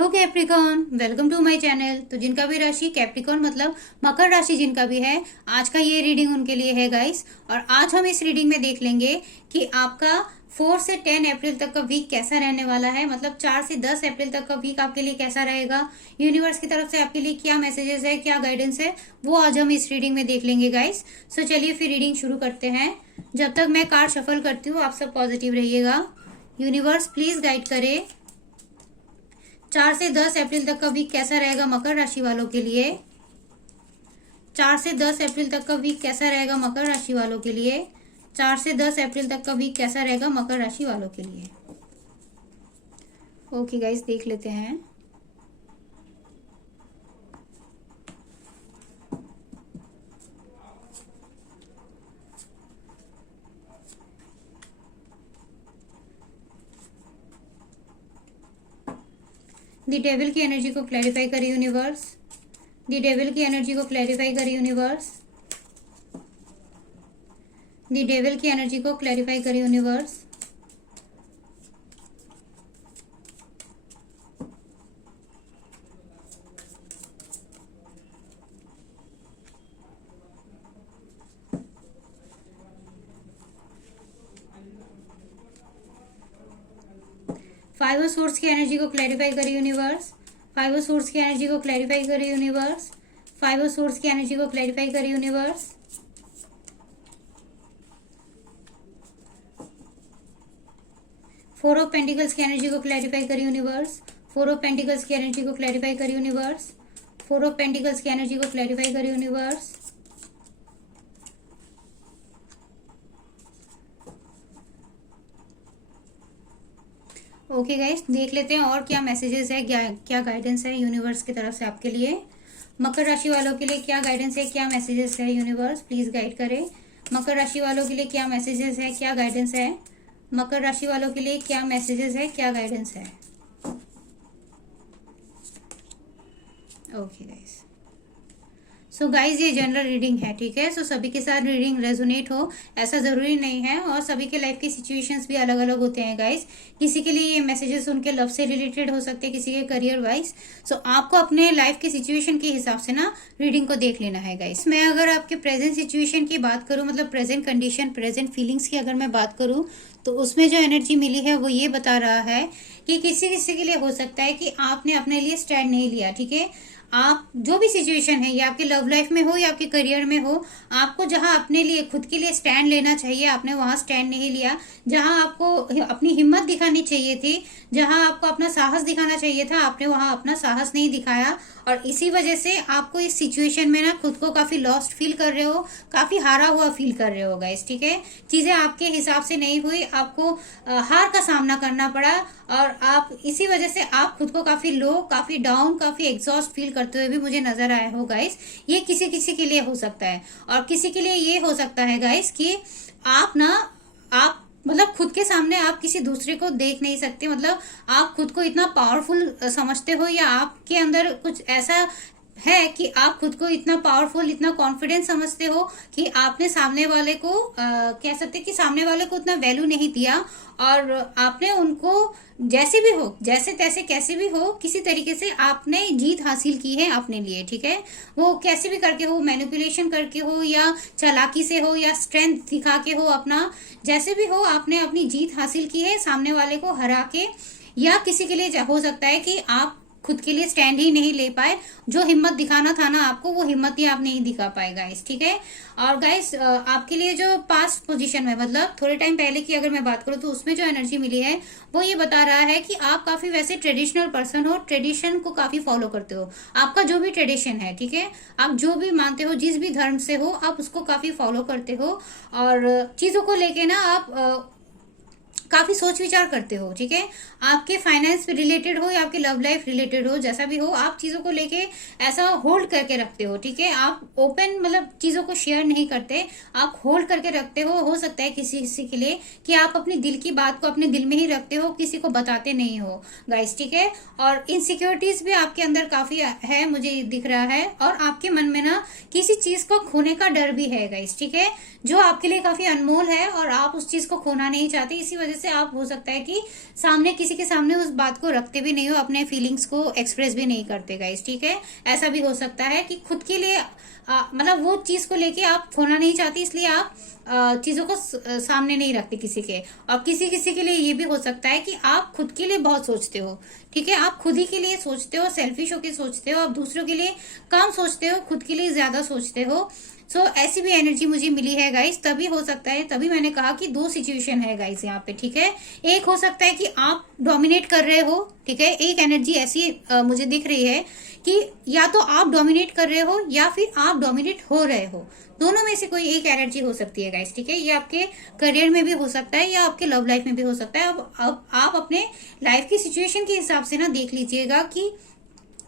Hello Capricorn, welcome to my channel. तो जिनका भी राशि कैप्रिकॉन मतलब मकर राशि जिनका भी है, आज का ये रीडिंग उनके लिए है गाइस। और आज हम इस रीडिंग में देख लेंगे कि आपका 4 से 10 अप्रैल तक का वीक कैसा रहने वाला है। मतलब 4 से 10 अप्रैल तक का वीक आपके लिए कैसा रहेगा, यूनिवर्स की तरफ से आपके लिए क्या मैसेजेस है, क्या गाइडेंस है, वो आज हम इस रीडिंग में देख लेंगे गाइस। सो चलिए फिर रीडिंग शुरू करते हैं। जब तक मैं कार्ड शफल करती हूँ, आप सब पॉजिटिव रहिएगा। यूनिवर्स प्लीज गाइड करे 4 से 10 अप्रैल तक का वीक कैसा रहेगा मकर राशि वालों के लिए। 4 से 10 अप्रैल तक का वीक कैसा रहेगा मकर राशि वालों के लिए। 4 से 10 अप्रैल तक का वीक कैसा रहेगा मकर राशि वालों के लिए। ओके गाइस, देख लेते हैं। द डेविल की एनर्जी को क्लैरिफाई करे यूनिवर्स। द डेविल की एनर्जी को क्लैरिफाई करे यूनिवर्स। द डेविल की एनर्जी को क्लैरिफाई करे यूनिवर्स। फाइव ऑफ सोर्स की एनर्जी को क्लैरिफाई करे यूनिवर्स। फाइव ऑफ सोर्स की एनर्जी को क्लैरिफाई करे यूनिवर्स। फाइव ऑफ सोर्स की एनर्जी को क्लैरिफाई करे यूनिवर्स। फोर ऑफ पेंटिकल्स की एनर्जी को क्लैरिफाई करे यूनिवर्स। फोर ऑफ पेंटिकल्स की एनर्जी को क्लैरिफाई करे यूनिवर्स। फोर ऑफ पेंटिकल्स की एनर्जी को क्लैरिफाई करे यूनिवर्स। ओके गाइस, देख लेते हैं और क्या मैसेजेस है, क्या गाइडेंस है यूनिवर्स की तरफ से आपके लिए। मकर राशि वालों के लिए क्या गाइडेंस है, क्या मैसेजेस है यूनिवर्स, प्लीज गाइड करें। मकर राशि वालों के लिए क्या मैसेजेस है, क्या गाइडेंस है। मकर राशि वालों के लिए क्या मैसेजेस है, क्या गाइडेंस है। ओके गाइस, सो गाइज ये जनरल रीडिंग है, ठीक है। सो सभी के साथ रीडिंग रेजोनेट हो ऐसा जरूरी नहीं है, और सभी के लाइफ के सिचुएशंस भी अलग अलग होते हैं गाइज। किसी के लिए ये मैसेजेस उनके लव से रिलेटेड हो सकते हैं, किसी के करियर वाइज। सो आपको अपने लाइफ के सिचुएशन के हिसाब से ना रीडिंग को देख लेना है गाइज। मैं अगर आपके प्रेजेंट सिचुएशन की बात करूं, मतलब प्रेजेंट कंडीशन, प्रेजेंट फीलिंग्स की अगर मैं बात करूं, तो उसमें जो एनर्जी मिली है वो ये बता रहा है कि किसी किसी के लिए हो सकता है कि आपने अपने लिए स्टैंड नहीं लिया, ठीक है। आप जो भी सिचुएशन है, या आपके लव लाइफ में हो या आपके करियर में हो, आपको जहां अपने लिए खुद के लिए स्टैंड लेना चाहिए आपने वहां स्टैंड नहीं लिया। जहां आपको अपनी हिम्मत दिखानी चाहिए थी, जहां आपको अपना साहस दिखाना चाहिए था, आपने वहां अपना साहस नहीं दिखाया। और इसी वजह से आपको इस सिचुएशन में ना खुद को काफी लॉस्ट फील कर रहे हो, काफी हारा हुआ फील कर रहे हो गाइस, ठीक है। चीजें आपके हिसाब से नहीं हुई, आपको हार का सामना करना पड़ा, और आप इसी वजह से आप खुद को काफी लो, काफी डाउन, काफी एग्जॉस्ट फील करते हुए भी मुझे नजर आए हो गाइस। ये किसी किसी के लिए हो सकता है, और किसी के लिए ये हो सकता है गाइस कि आप मतलब खुद के सामने आप किसी दूसरे को देख नहीं सकते। मतलब आप खुद को इतना पावरफुल समझते हो, या आपके अंदर कुछ ऐसा है कि आप खुद को इतना पावरफुल, इतना कॉन्फिडेंस समझते हो कि आपने सामने वाले को कह सकते कि सामने वाले को उतना वैल्यू नहीं दिया, और आपने उनको जैसे भी हो, जैसे तैसे कैसे भी हो, किसी तरीके से आपने जीत हासिल की है अपने लिए, ठीक है। वो कैसे भी करके हो, मैनिपुलेशन करके हो, या चालाकी से हो, या स्ट्रेंथ दिखा के हो, अपना जैसे भी हो आपने अपनी जीत हासिल की है सामने वाले को हरा के। या किसी के लिए हो सकता है कि आप खुद के लिए स्टैंड ही नहीं ले पाए, जो हिम्मत दिखाना था ना आपको, वो हिम्मत ही आप नहीं दिखा पाए गाइस, ठीक है। और गाइस आपके लिए जो पास्ट पोजीशन में, मतलब थोड़े टाइम पहले की अगर मैं बात करूं, तो उसमें जो एनर्जी मिली है वो ये बता रहा है कि आप काफी वैसे ट्रेडिशनल पर्सन हो, ट्रेडिशन को काफी फॉलो करते हो। आपका जो भी ट्रेडिशन है, ठीक है, आप जो भी मानते हो, जिस भी धर्म से हो, आप उसको काफी फॉलो करते हो, और चीजों को लेके ना आप काफी सोच विचार करते हो, ठीक है। आपके फाइनेंस रिलेटेड हो या आपके लव लाइफ रिलेटेड हो, जैसा भी हो, आप चीजों को लेके ऐसा होल्ड करके रखते हो, ठीक है। आप ओपन मतलब चीजों को शेयर नहीं करते, आप होल्ड करके रखते हो सकता है किसी किसी के लिए कि आप अपने दिल की बात को अपने दिल में ही रखते हो, किसी को बताते नहीं हो गाइस, ठीक है। और इनसिक्योरिटीज भी आपके अंदर काफी है, मुझे दिख रहा है, और आपके मन में ना किसी चीज को खोने का डर भी है गाइस, ठीक है, जो आपके लिए काफी अनमोल है और आप उस चीज को खोना नहीं चाहते। इसी वजह से आप हो सकता है कि सामने किसी के सामने उस बात को रखते भी नहीं हो, अपने फीलिंग्स को एक्सप्रेस भी नहीं करते गाइस, ठीक है। ऐसा भी हो सकता है कि खुद के लिए मतलब वो चीज को लेके आप खोना नहीं चाहती, इसलिए आप चीजों को सामने नहीं रखते किसी के। और किसी किसी के लिए ये भी हो सकता है कि आप खुद के लिए बहुत सोचते हो, ठीक है, आप खुद ही के लिए सोचते हो, सेल्फिश होके सोचते हो, आप दूसरों के लिए कम सोचते हो, खुद के लिए ज्यादा सोचते हो। सो ऐसी भी एनर्जी मुझे मिली है गाइस, तभी हो सकता है, तभी मैंने कहा कि दो सिचुएशन है गाइस यहाँ पे, ठीक है। एक हो सकता है कि आप डोमिनेट कर रहे हो, ठीक है, एक एनर्जी ऐसी मुझे दिख रही है कि या तो आप डोमिनेट कर रहे हो या फिर आप डोमिनेट हो रहे हो, दोनों में से कोई एक एनर्जी हो सकती है गाइस, ठीक है। ये आपके करियर में भी हो सकता है या आपके लव लाइफ में भी हो सकता है। अब आप अपने लाइफ की सिचुएशन के हिसाब से ना देख लीजिएगा कि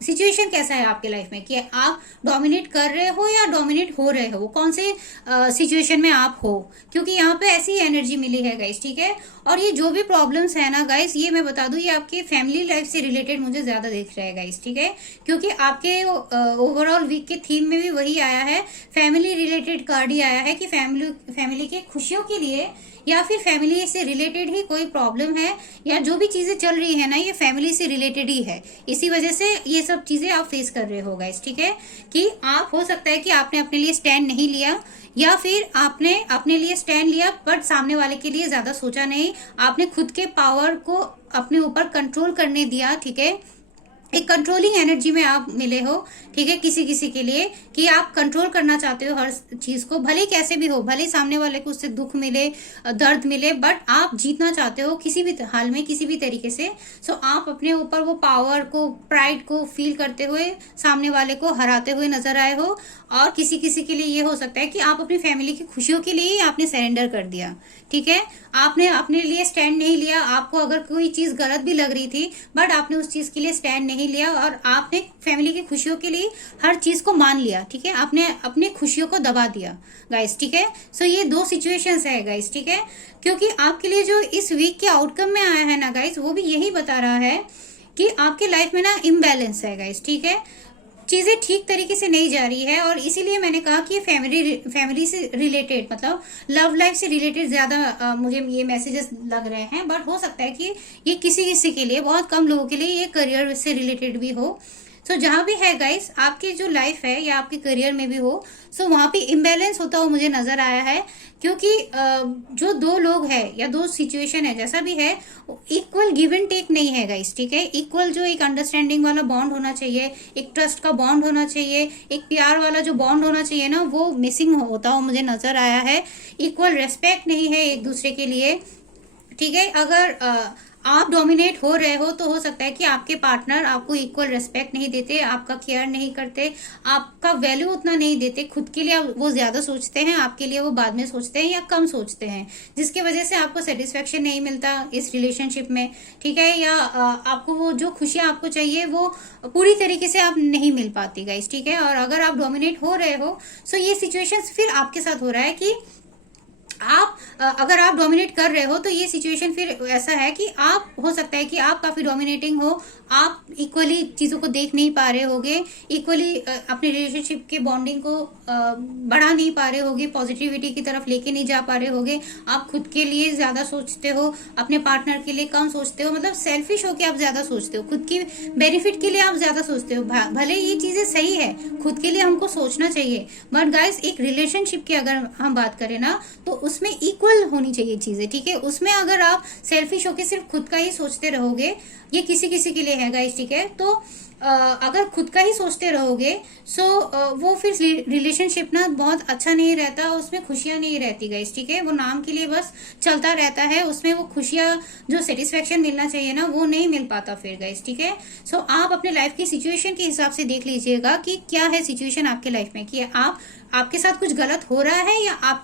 सिचुएशन कैसा है आपके लाइफ में, कि आप डोमिनेट कर रहे हो या डोमिनेट हो रहे हो, कौन से सिचुएशन में आप हो, क्योंकि यहाँ पे ऐसी एनर्जी मिली है गाइस, ठीक है। और ये जो भी प्रॉब्लम्स है ना गाइस, ये मैं बता दूं, ये आपके फैमिली लाइफ से रिलेटेड मुझे ज्यादा दिख रहा है गाइस, ठीक है, क्योंकि आपके ओवरऑल वीक के थीम में भी वही आया है, फैमिली रिलेटेड कार्ड ही आया है कि फैमिली के खुशियों के लिए या फिर फैमिली से रिलेटेड ही कोई प्रॉब्लम है, या जो भी चीजें चल रही है ना ये फैमिली से रिलेटेड ही है, इसी वजह से ये सब चीजें आप फेस कर रहे हो गाइस, ठीक है। कि आप हो सकता है कि आपने अपने लिए स्टैंड नहीं लिया, या फिर आपने अपने लिए स्टैंड लिया बट सामने वाले के लिए ज्यादा सोचा नहीं, आपने खुद के पावर को अपने ऊपर कंट्रोल करने दिया, ठीक है। एक कंट्रोलिंग एनर्जी में आप मिले हो, ठीक है, किसी किसी के लिए, कि आप कंट्रोल करना चाहते हो हर चीज को, भले कैसे भी हो, भले सामने वाले को उससे दुख मिले, दर्द मिले, बट आप जीतना चाहते हो किसी भी हाल में, किसी भी तरीके से। सो आप अपने ऊपर वो पावर को, प्राइड को फील करते हुए सामने वाले को हराते हुए नजर आए हो। और किसी किसी के लिए ये हो सकता है कि आप अपनी फैमिली की खुशियों के लिए ही आपने सरेंडर कर दिया, ठीक है, आपने अपने लिए स्टैंड नहीं लिया। आपको अगर कोई चीज गलत भी लग रही थी बट आपने उस चीज के लिए स्टैंड नहीं लिया, और आपने फैमिली की खुशियों के लिए हर चीज को मान लिया, ठीक है, आपने अपनी खुशियों को दबा दिया गाइस, ठीक है। सो ये दो सिचुएशंस है गाइस, ठीक है, क्योंकि आपके लिए जो इस वीक के आउटकम में आया है ना गाइस, वो भी यही बता रहा है कि आपके लाइफ में ना इम्बैलेंस है गाइस, ठीक है, चीजें ठीक तरीके से नहीं जा रही है। और इसीलिए मैंने कहा कि फैमिली से रिलेटेड, मतलब लव लाइफ से रिलेटेड ज्यादा मुझे ये मैसेजेस लग रहे हैं, बट हो सकता है कि ये किसी किसी के लिए, बहुत कम लोगों के लिए ये करियर से रिलेटेड भी हो। सो जहां भी है गाइस, आपकी जो लाइफ है या आपके करियर में भी हो, सो वहां पे इम्बैलेंस होता हुआ मुझे नजर आया है, क्योंकि जो दो लोग है या दो सिचुएशन है, जैसा भी है, इक्वल गिव एंड टेक नहीं है गाइस, ठीक है। इक्वल जो एक अंडरस्टैंडिंग वाला बॉन्ड होना चाहिए, एक ट्रस्ट का बॉन्ड होना चाहिए, एक प्यार वाला जो बॉन्ड होना चाहिए ना, वो मिसिंग होता हुआ मुझे नजर आया है। इक्वल रेस्पेक्ट नहीं है एक दूसरे के लिए, ठीक है। अगर आप डोमिनेट हो रहे हो तो हो सकता है कि आपके पार्टनर आपको इक्वल रेस्पेक्ट नहीं देते, आपका केयर नहीं करते, आपका वैल्यू उतना नहीं देते, खुद के लिए वो ज्यादा सोचते हैं, आपके लिए वो बाद में सोचते हैं या कम सोचते हैं, जिसकी वजह से आपको सेटिस्फेक्शन नहीं मिलता इस रिलेशनशिप में, ठीक है, या आपको वो जो खुशियां आपको चाहिए वो पूरी तरीके से आप नहीं मिल पाती गाइस, ठीक है। और अगर आप डोमिनेट हो रहे हो, सो ये सिचुएशन फिर आपके साथ हो रहा है कि आप अगर आप डोमिनेट कर रहे हो तो ये सिचुएशन फिर ऐसा है कि आप, हो सकता है कि आप काफी डोमिनेटिंग हो, आप इक्वली चीजों को देख नहीं पा रहे होगे, इक्वली अपने रिलेशनशिप के बॉन्डिंग को बढ़ा नहीं पा रहे होगे, पॉजिटिविटी की तरफ लेके नहीं जा पा रहे होगे, आप खुद के लिए ज्यादा सोचते हो, अपने पार्टनर के लिए कम सोचते हो, मतलब सेल्फिश होके आप ज्यादा सोचते हो, खुद की बेनिफिट के लिए आप ज्यादा सोचते हो। भले ये चीजें सही है, खुद के लिए हमको सोचना चाहिए, बट गाइस एक रिलेशनशिप की अगर हम बात करें ना, तो उसमें इक्वल होनी चाहिए चीजें, ठीक है। उसमें अगर आप सेल्फिश होके सिर्फ खुद का ही सोचते रहोगे, ये किसी किसी के लिए है गाइस, ठीक है, तो अगर खुद का ही सोचते रहोगे, सो वो फिर रिलेशनशिप ना बहुत अच्छा नहीं रहता, उसमें खुशियां नहीं रहती गाइस, ठीक है, वो नाम के लिए बस चलता रहता है, उसमें वो खुशियां जो सेटिस्फेक्शन मिलना चाहिए ना, वो नहीं मिल पाता फिर गाइस, ठीक है। सो आप अपने लाइफ की सिचुएशन के हिसाब से देख लीजिएगा कि क्या है सिचुएशन आपके लाइफ में, कि आपके साथ कुछ गलत हो रहा है या आप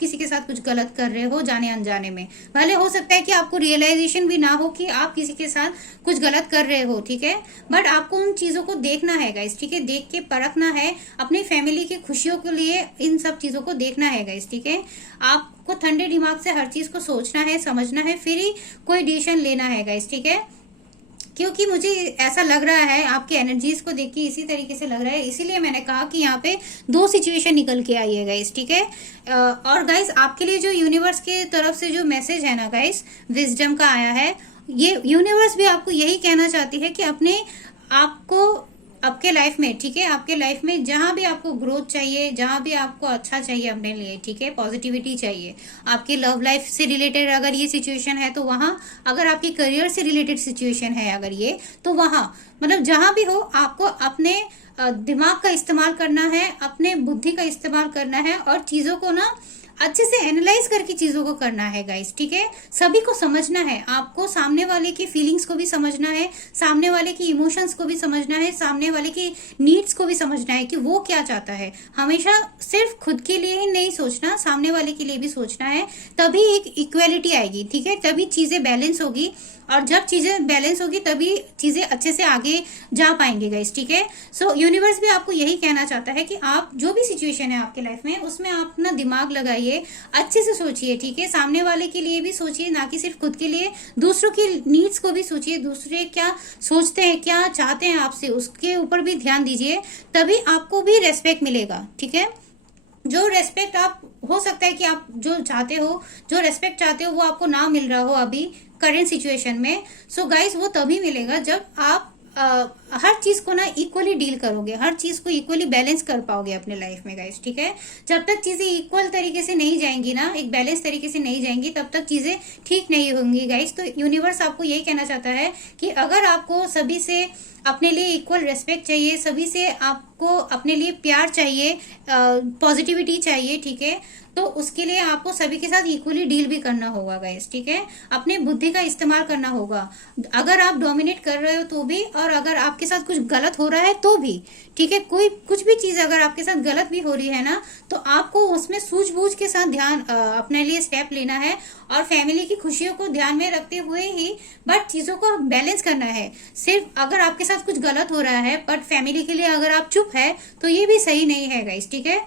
किसी के साथ कुछ गलत कर रहे हो जाने अनजाने में। भले हो सकता है कि आपको रियलाइजेशन भी ना हो कि आप किसी के साथ कुछ गलत कर रहे हो, ठीक है, बट आपको उन चीजों को देखना है गाइस, ठीक है, देख के परखना है, अपनी फैमिली की खुशियों के लिए इन सब चीजों को देखना है गाइस, ठीक है। आपको ठंडे दिमाग से हर चीज को सोचना है, समझना है, फिर ही कोई डिसीजन लेना है गाइस, ठीक है। क्योंकि मुझे ऐसा लग रहा है आपकी एनर्जीज को देख के इसी तरीके से लग रहा है, इसीलिए मैंने कहा कि यहाँ पे दो सिचुएशन निकल के आई है गाइस, ठीक है। और गाइस आपके लिए जो यूनिवर्स के तरफ से जो मैसेज है ना गाइस, विजडम का आया है, ये यूनिवर्स भी आपको यही कहना चाहती है कि अपने आपको आपके लाइफ में, ठीक है, आपके लाइफ में जहां भी आपको ग्रोथ चाहिए, जहां भी आपको अच्छा चाहिए अपने लिए, ठीक है, पॉजिटिविटी चाहिए, आपकी लव लाइफ से रिलेटेड अगर ये सिचुएशन है तो वहां, अगर आपकी करियर से रिलेटेड सिचुएशन है अगर ये, तो वहां मतलब जहां भी हो आपको अपने दिमाग का इस्तेमाल करना है, अपने बुद्धि का इस्तेमाल करना है और चीजों को ना अच्छे से एनालाइज करके चीजों को करना है गाइस, ठीक है। सभी को समझना है, आपको सामने वाले की फीलिंग्स को भी समझना है, सामने वाले की इमोशंस को भी समझना है, सामने वाले की नीड्स को भी समझना है कि वो क्या चाहता है। हमेशा सिर्फ खुद के लिए ही नहीं सोचना, सामने वाले के लिए भी सोचना है, तभी एक इक्वेलिटी आएगी, ठीक है, तभी चीजें बैलेंस होगी। और जब चीजें बैलेंस होगी तभी चीजें अच्छे से आगे जा पाएंगे गाइस, ठीक है। सो यूनिवर्स भी आपको यही कहना चाहता है कि आप जो भी सिचुएशन है आपके लाइफ में, उसमें आप अपना दिमाग लगाइए, अच्छे से सोचिए, ठीक है, सामने वाले के लिए भी सोचिए, ना कि सिर्फ खुद के लिए, दूसरों की नीड्स को भी सोचिए, दूसरे क्या सोचते हैं, क्या चाहते हैं आपसे, उसके ऊपर भी ध्यान दीजिए, तभी आपको भी रेस्पेक्ट मिलेगा, ठीक है। जो रेस्पेक्ट आप, हो सकता है कि आप जो चाहते हो, जो रेस्पेक्ट चाहते हो वो आपको ना मिल रहा हो अभी करंट सिचुएशन में। सो गाइस वो तभी मिलेगा जब आप हर चीज को ना इक्वली डील करोगे, हर चीज को इक्वली बैलेंस कर पाओगे अपने लाइफ में गाइस, ठीक है। जब तक चीजें इक्वल तरीके से नहीं जाएंगी ना, एक बैलेंस तरीके से नहीं जाएंगी, तब तक चीजें ठीक नहीं होंगी गाइस। तो यूनिवर्स आपको यही कहना चाहता है कि अगर आपको सभी से अपने लिए इक्वल रेस्पेक्ट चाहिए, सभी से आपको अपने लिए प्यार चाहिए, पॉजिटिविटी चाहिए, ठीक है, तो उसके लिए आपको सभी के साथ इक्वली डील भी करना होगा गाइस, ठीक है। अपने बुद्धि का इस्तेमाल करना होगा, अगर आप डोमिनेट कर रहे हो तो भी, और अगर आपके साथ कुछ गलत हो रहा है तो भी, ठीक है, कोई कुछ भी चीज अगर आपके साथ गलत भी हो रही है ना, तो आपको उसमें सूझबूझ के साथ ध्यान अपने लिए स्टेप लेना है और फैमिली की खुशियों को ध्यान में रखते हुए ही बट चीजों को बैलेंस करना है। सिर्फ अगर आपके साथ कुछ गलत हो रहा है बट फैमिली के लिए अगर आप चुप है तो ये भी सही नहीं है गाइस, ठीक है।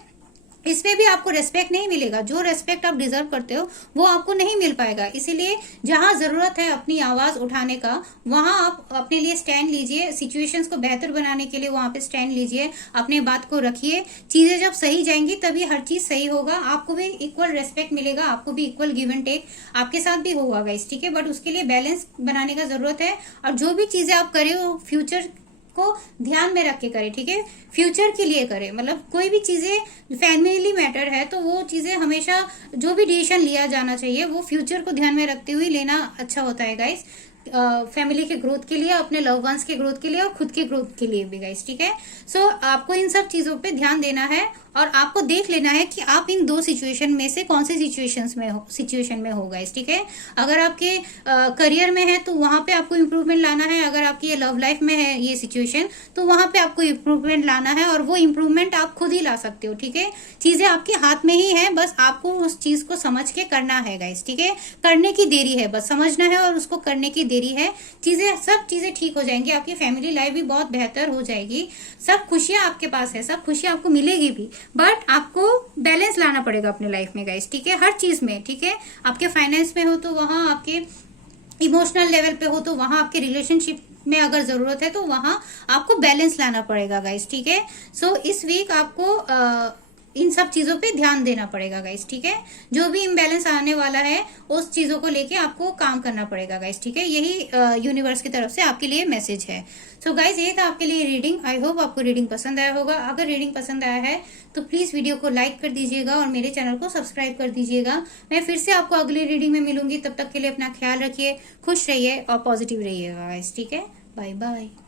इसमें भी आपको रेस्पेक्ट नहीं मिलेगा, जो रेस्पेक्ट आप डिजर्व करते हो वो आपको नहीं मिल पाएगा। इसीलिए जहां जरूरत है अपनी आवाज उठाने का, वहां आप अपने लिए स्टैंड लीजिए, सिचुएशंस को बेहतर बनाने के लिए वहां पे स्टैंड लीजिए, अपने बात को रखिए। चीजें जब सही जाएंगी तभी हर चीज सही होगा, आपको भी इक्वल रेस्पेक्ट मिलेगा, आपको भी इक्वल गिव एंड टेक आपके साथ भी होगा गाइस, ठीक है। बट उसके लिए बैलेंस बनाने का जरूरत है, और जो भी चीजें आप करें वो फ्यूचर को ध्यान में रख के करें, ठीक है, फ्यूचर के लिए करें। मतलब कोई भी चीजें फैमिली मैटर है तो वो चीजें हमेशा, जो भी डिसीजन लिया जाना चाहिए वो फ्यूचर को ध्यान में रखते हुए लेना अच्छा होता है गाइस, फैमिली के ग्रोथ के लिए, अपने लव वंस के ग्रोथ के लिए और खुद के ग्रोथ के लिए भी गाइस, ठीक है। सो आपको इन सब चीजों पे ध्यान देना है और आपको देख लेना है कि आप इन दो सिचुएशन में से कौन से सिचुएशन में हो गाइस, ठीक है। अगर आपके करियर में है तो वहां पे आपको इम्प्रूवमेंट लाना है, अगर आपकी लव लाइफ में है ये सिचुएशन तो वहां पे आपको इम्प्रूवमेंट लाना है, और वो इम्प्रूवमेंट आप खुद ही ला सकते हो, ठीक है। चीजें आपके हाथ में ही है, बस आपको उस चीज को समझ के करना है गाइस, ठीक है। करने की देरी है, बस समझना है और उसको करने की देरी है, सब चीजें ठीक हो जाएंगी, आपकी फैमिली लाइफ भी बहुत बेहतर हो जाएगी, सब खुशियां आपके पास है, सब खुशियां आपको मिलेगी भी, बट आपको बैलेंस लाना पड़ेगा अपने लाइफ में गाइस, ठीक है, हर चीज में, ठीक है। आपके फाइनेंस में हो तो वहां, आपके इमोशनल लेवल पे हो तो वहां, आपके रिलेशनशिप में अगर जरूरत है तो वहां आपको बैलेंस लाना पड़ेगा गाइस, ठीक है। सो इस वीक आपको इन सब चीजों पे ध्यान देना पड़ेगा गाइस, ठीक है। जो भी इम्बैलेंस आने वाला है उस चीजों को लेके आपको काम करना पड़ेगा गाइस, ठीक है। यही यूनिवर्स की तरफ से आपके लिए मैसेज है। सो गाइस ये था आपके लिए रीडिंग। आई होप आपको रीडिंग पसंद आया होगा। अगर रीडिंग पसंद आया है तो प्लीज वीडियो को लाइक कर दीजिएगा और मेरे चैनल को सब्सक्राइब कर दीजिएगा। मैं फिर से आपको अगली रीडिंग में मिलूंगी, तब तक के लिए अपना ख्याल रखिए, खुश रहिए और पॉजिटिव रहिएगा गाइस, ठीक है। Bye bye.